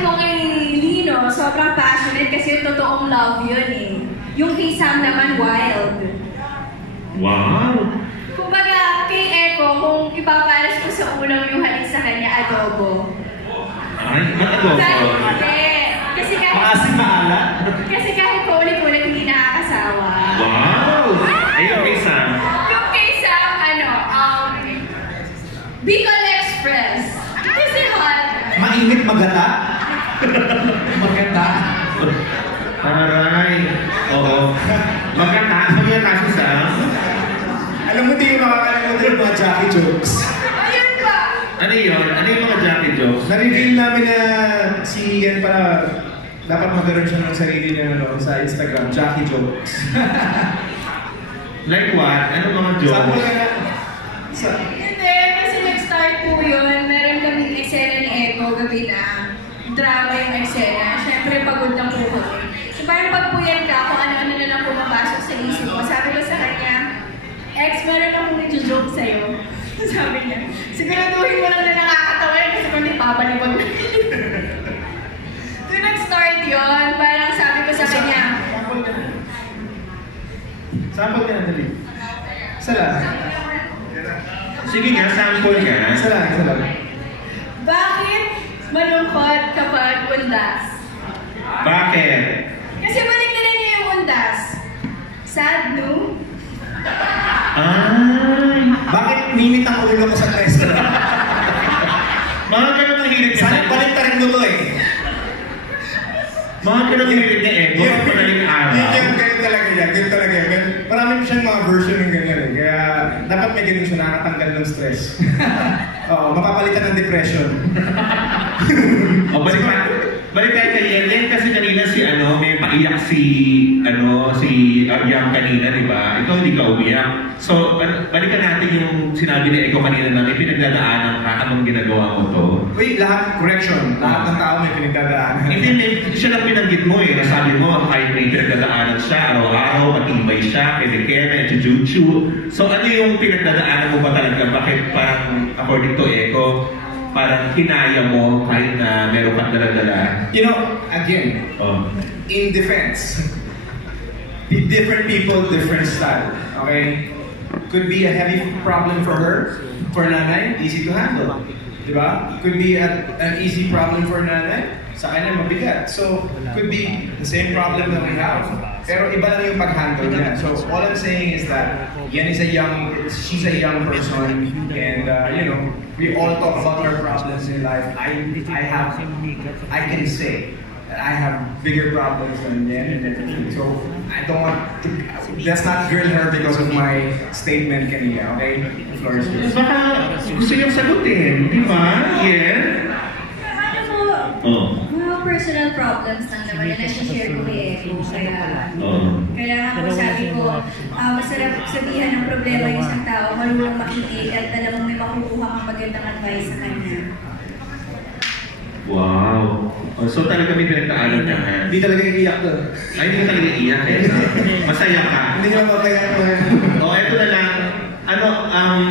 Kung kay Lino, sobrang passionate kasi yung totoong love yun eh. Yung kay Sam naman, wild. Wow! Kumbaga, kay Echo, kung ipaparas ko sa ulam yung halik sa kanya, adobo. Ay, adobo? Hindi. Maasim maalat? Kasi kahit paulit-ulit hindi nakakasawa. Wow! Ay, yung kay Sam? Yung kay Sam, Bicol Express. Kasi hot. Mainit magata? Magata? Aray! Oo. Maganda. Sabi niya kasi Sam? Alam mo, di yung makakalimutan yung mga Jackie jokes. Ayun ba? Ano yun? Ano yung mga Jackie jokes? Na-reveal namin na si Ian para dapat magkaroon siya ng sarili niya sa Instagram, Jackie jokes. Like what? Ano mga jokes? Sample ka na. Hindi, kasi nag-start po yun. Meron kaming eksena ni Echo gabi na. Drama yung eksena. Siyempre, pagod na po kami. So, parang pagpuyan ka kung ano-ano na lang pumapasok sa isip mo. Sabi ko sa kanya, Ex, meron akong nag-joke sa'yo. Sabi niya, siguraduhin mo lang na nakakatawa yan kasi kung di papalibag na. So, nag-start yun. Parang sabi ko sa kanya, Sample ka na dali. Isa lang. Sige nga, sample nga. Isa lang, isa lang. bakit malungkot kapag undas? Bakit? Kasi balik na niya yung undas. Sad, no? Ay! Bakit minit ang ulo ko sa restaurant? Mga ganun ang hirit ka Sana balik ta rin mo to eh. Mga ganun ang hirit niya eh. Mga madaling araw. Yung ganun talaga yan. Ganun talaga yan. Marami siyang mga version ng ganyan eh. Kaya dapat may ganun siya nakakatanggal ng stress. Oo, mapapalitan ng depression. O, balik tayo kay Yen. Kasi kanina may paiyak si Yang kanina, di ba? Ikaw hindi ka umiyak. So, balikan natin yung sinabi ni Eko kanina na may pinagdadaanan ka habang ginagawa mo to. Wait, correction. Lahat ng tao may pinagdadaanan. Hindi, siya lang pinanggit mo eh. Nasabi mo, kahit may pinagdadaanan siya, araw-araw, matibay siya, keme-keme, chuchuchu. So, ano yung pinagdadaanan mo ba talaga? Bakit parang, according to Eko, parang kinaya mo kahit na meron kang dala-dala? You know, again, in defense, different people, different style. Okay? Could be a heavy problem for her, for nanay, easy to handle. Diba? Could be an easy problem for nanay, sa kanya mabigat. So, could be the same problem that we have. Pero iba lang yung pag-handle niya. So, all I'm saying is that she's a young person, and we all talk about our problems in life. I can say that I have bigger problems than Yen and everything. So, I don't want to, let's not grill her because of my statement kanina, okay? The floor is yours. Baka gusto niyong sagutin, di ba? Yen? Mga personal problems lang naman na nasi-share ko kay Eko. Kaya nga po sabi ko, masarap sabihan ng problema yung isang tao, marunong makinig at alam mo may makukuha kang magandang advice sa kanya. Wow! So talaga may pinagdaanan ka nga? Hindi talaga iiyak doon. Ay, hindi ka talaga iiyak eh. Masaya ka? Hindi naman papaya ko eh. Ito na lang.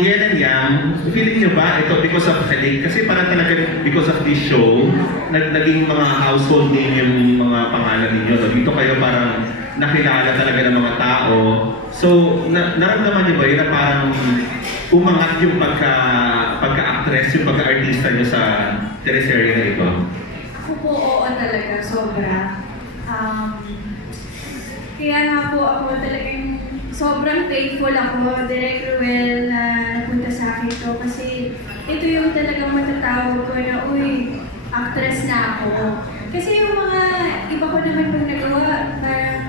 Yen and Yang, feeling niyo ba ito because of halik? Kasi parang talaga because of this show, naging mga household name yung mga pangalan ninyo. Dito kayo parang nakilala talaga ng mga tao. So, naramdaman niyo ba yun na parang umangat yung pagka-actress, yung pagka-artista niyo sa teleserye na ito? Ako po, oo talaga, sobra. Kaya nga po ako talagang sobrang thankful ako, Direk Ruel, na napunta sa akin to kasi ito yung talagang matatawag ko na, uy, actress na ako. Kasi yung mga iba ko naman pag nagawa, parang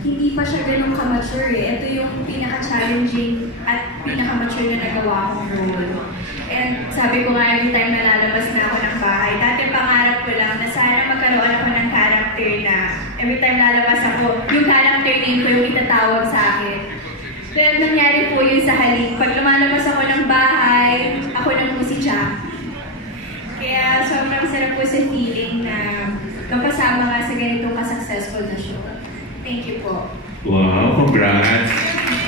hindi pa siya ganun ka-mature eh. Ito yung pinaka-challenging at pinaka-mature na nagawa kong role. And sabi ko nga, every time nalalabas na ako ng bahay, dati pangarap ko lang na sana magkaroon ako ng character na every time lalabas ako, yung character name ko yung itatawag sa akin. Pero nangyari po yun sa halik. Pag lumalabas ako ng bahay, ako na po si Jack. Kaya sobrang sarap po sa feeling na kapasama ka sa ganitong ka-successful na show. Thank you po. Wow, congrats!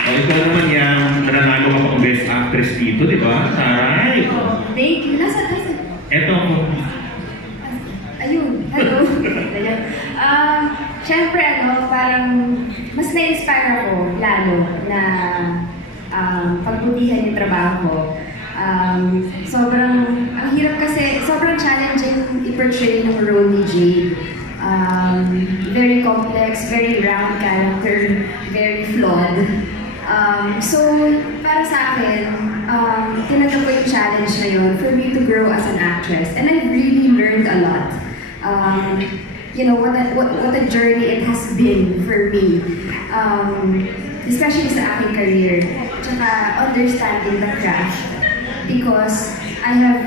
Ikaw naman Yang, nanalo ka pang best actress dito, di ba? Taray! Thank you. Nasa? Eto ako. Ayun. Hello. Siyempre, parang mas na-inspire ako lalo na pagbutihan yung trabaho ko. Ang hirap kasi, sobrang challenging i-portray ng role ni Jade. Very complex, very round character, very flawed. So, para sa akin, tinanggap ko yung challenge na yun for me to grow as an actress. And I've really learned a lot. What a journey it has been for me. Especially sa aking career. Tsaka understanding the craft. Because I have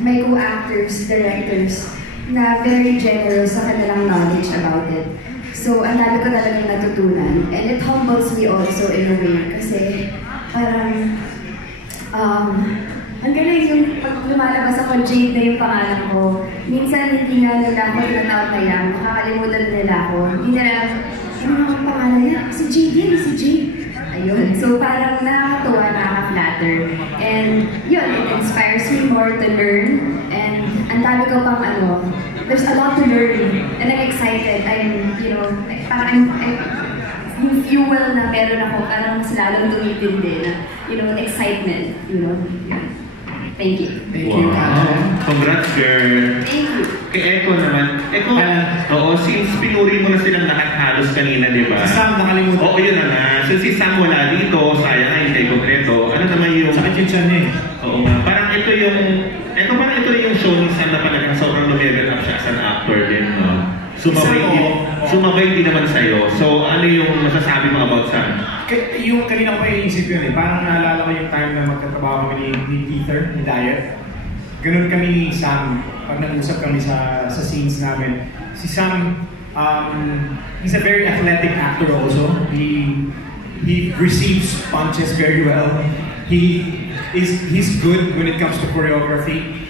my co-actors, directors, na very generous sa kanilang knowledge about it. So, ang dami ko talagang natutunan. And it humbles me also in a way. Kasi, parang, ang galing yung pag lumalabas ako, Jade na yung pangalan ko. Minsan, hindi nga nila ako tinatawag na yan. Makakalimutan nila ako. Hindi nila, ano ang pangalan niya? Si Jade yan, si Jade. Ayun. So, parang nakakatuwa, nakaka-flatter. And, yun, it inspires me more to learn. And, ang dami ko pang there's a lot to learn. And I'm excited. Parang yung fuel na meron ako, parang mas lalong tumitindi na, excitement, Thank you. Thank you, Angela. Congrats, girl. Thank you. Kay Eko naman. Eko, since pinuri mo na silang lahat halos kanina, di ba? Si Sam, nakalimutan. Oo, yun na nga. So si Sam wala dito, sayang, hindi kompleto. Ano naman yung... Sakit yung tiyan eh. Oo nga. Parang ito yung show ni Sam na talagang sobrang lumevel up siya as an actor din, no? Sumabay din naman sa'yo. So, ano yung masasabi mo about Sam? Yung kanina ko pa iisip yun eh. Parang naalala ko yung time na magkatrabaho kami ni Peter, ni Diet. Ganun kami ni Sam, pag nag-usap kami sa scenes namin. Si Sam, he's a very athletic actor also. He receives punches very well. He's good when it comes to choreography.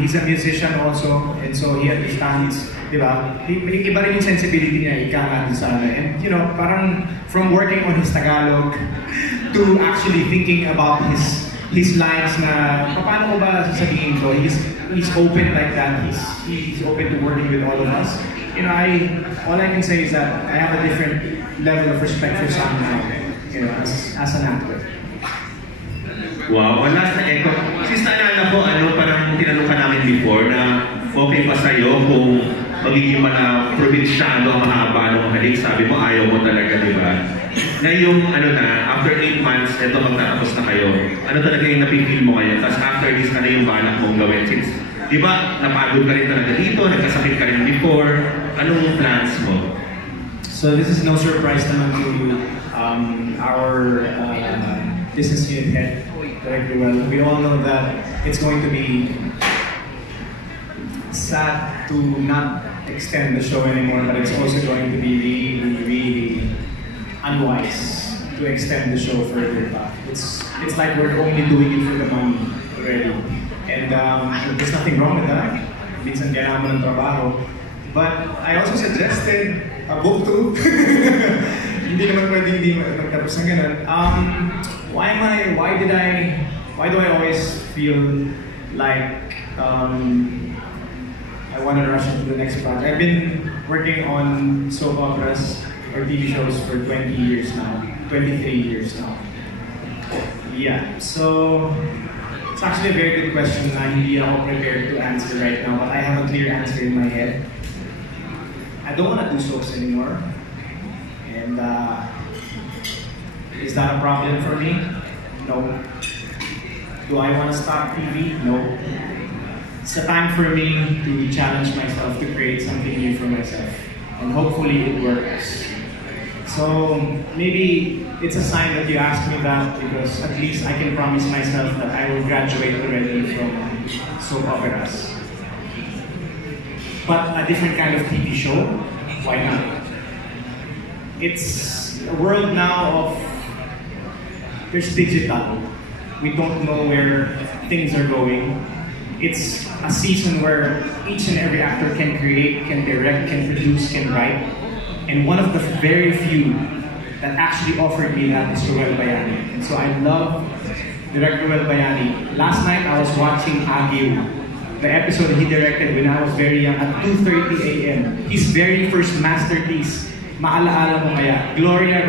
He's a musician also, and so he understands, di ba? Iba rin yung sensibility niya, ika nga din sa And parang from working on his Tagalog to actually thinking about his lines na paano ko ba sasabihin ko? He's open like that. He's open to working with all of us. All I can say is that I have a different level of respect for Sam now, as an actor. Wow, last na Eko. Since naalala ko, parang tinanong ka namin before na okay pa sa'yo kung magiging probinsyano ang mahaba ng halik. Sabi mo, ayaw mo talaga, di ba? Ngayong, after 8 months, eto magtatapos na kayo. Ano talaga yung napipil mo ngayon? Tapos after this, ano yung balak mong gawin? Since, di ba, napagod ka rin talaga dito, nagkasakit ka rin before. Anong plans mo? So this is no surprise naman to our business unit head, Director Well. We all know that it's going to be sad to not extend the show anymore, but it's also going to be really, really unwise to extend the show further back. It's like we're only doing it for the money already. And there's nothing wrong with that. Minsan kailangan mo ng trabaho. But I also suggested a book too. Hindi naman pwede hindi magtapos ng ganun. Why do I always feel like I want to rush into the next project? I've been working on soap operas or TV shows for 20 years now, 23 years now. Yeah, so it's actually a very good question na hindi ako prepared to answer right now, but I have a clear answer in my head. I don't want to do soaps anymore. And is that a problem for me? No. Do I want to stop TV? No. It's a time for me to challenge myself to create something new for myself. And hopefully it works. So maybe it's a sign that you asked me that because at least I can promise myself that I will graduate already from soap operas. But a different kind of TV show, why not? It's a world now of, there's digital. We don't know where things are going. It's a season where each and every actor can create, can direct, can produce, can write. And one of the very few that actually offered me that is Ruel Bayani. And so I love Director Ruel Bayani. Last night I was watching Aguiw, the episode he directed when I was very young at 2:30 a.m. His very first masterpiece. Maalaala mo kaya, Gloria